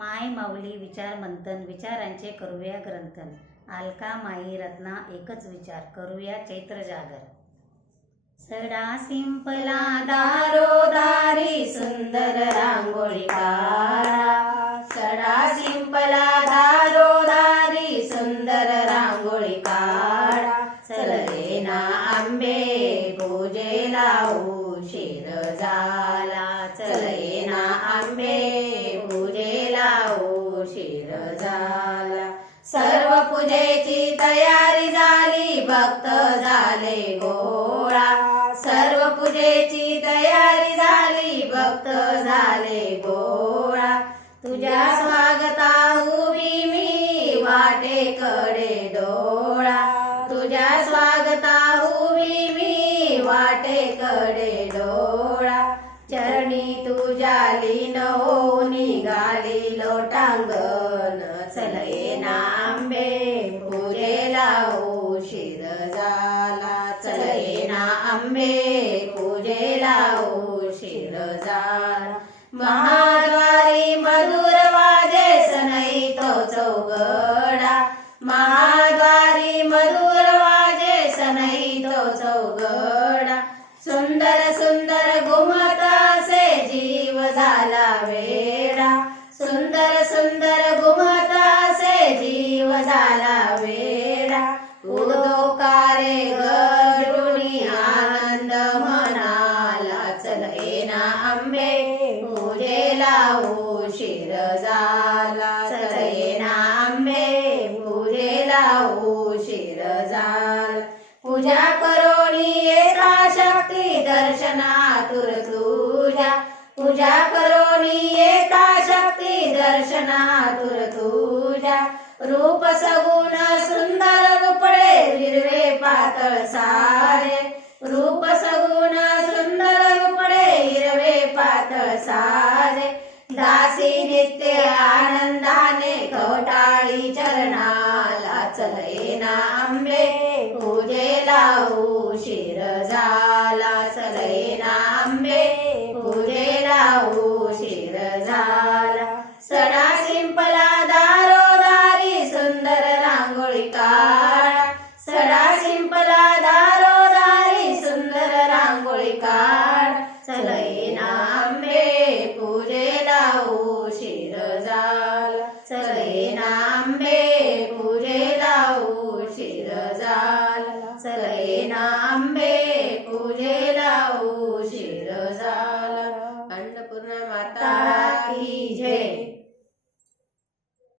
माय माऊली विचार मंथन विचारांचे करूया ग्रंथन. आलका माई रत्ना एकच विचार करूया चैत्र जागर. सडा सिंपला दारोदारी सुंदर रांगोळी काढा सडा सिंपला दारोदारी सुंदर रांगोळी काढा चल ना आंबे पूजेला उशीर झाला चल ना आंबे पूजेची तयारी झाली भक्त झाले गोळा. सर्व पूजेची तयारी झाली भक्त झाले गोळा. तुझ्या स्वागता उभी मी वाटेकडे डोळा. तुझ्या स्वागता उभी मी वाटेकडे डोळा. चरणी तुझ्या लीन हो निघाली लोटांगण चल ना. आंबे पूजेला उशीर झाला. चल ना आंबे. पूजेला उशीर झाला. महा शिर झाला सळे नांबे पूजेला उशीर झाला पूजा करोणी येता शक्ती दर्शनातुर तुझ्या. पूजा करोणी येता शक्ती दर्शनातुर तुझ्या. रूप सगुण सुंदर रूपडे हिरवे पातळ सारे. रूप सगुण सुंदर रूपडे हिरवे पातळ सारे. उशीर झाला सगळे नांबे. पूजेला उशीर झाला. सडा शिंपला दारोदारी सुंदर रांगोळी काळा सडा शिंपला दारोदारी सुंदर रांगोळी काळ सगळे नांबे पूजेला उशीर झाला. Nambe.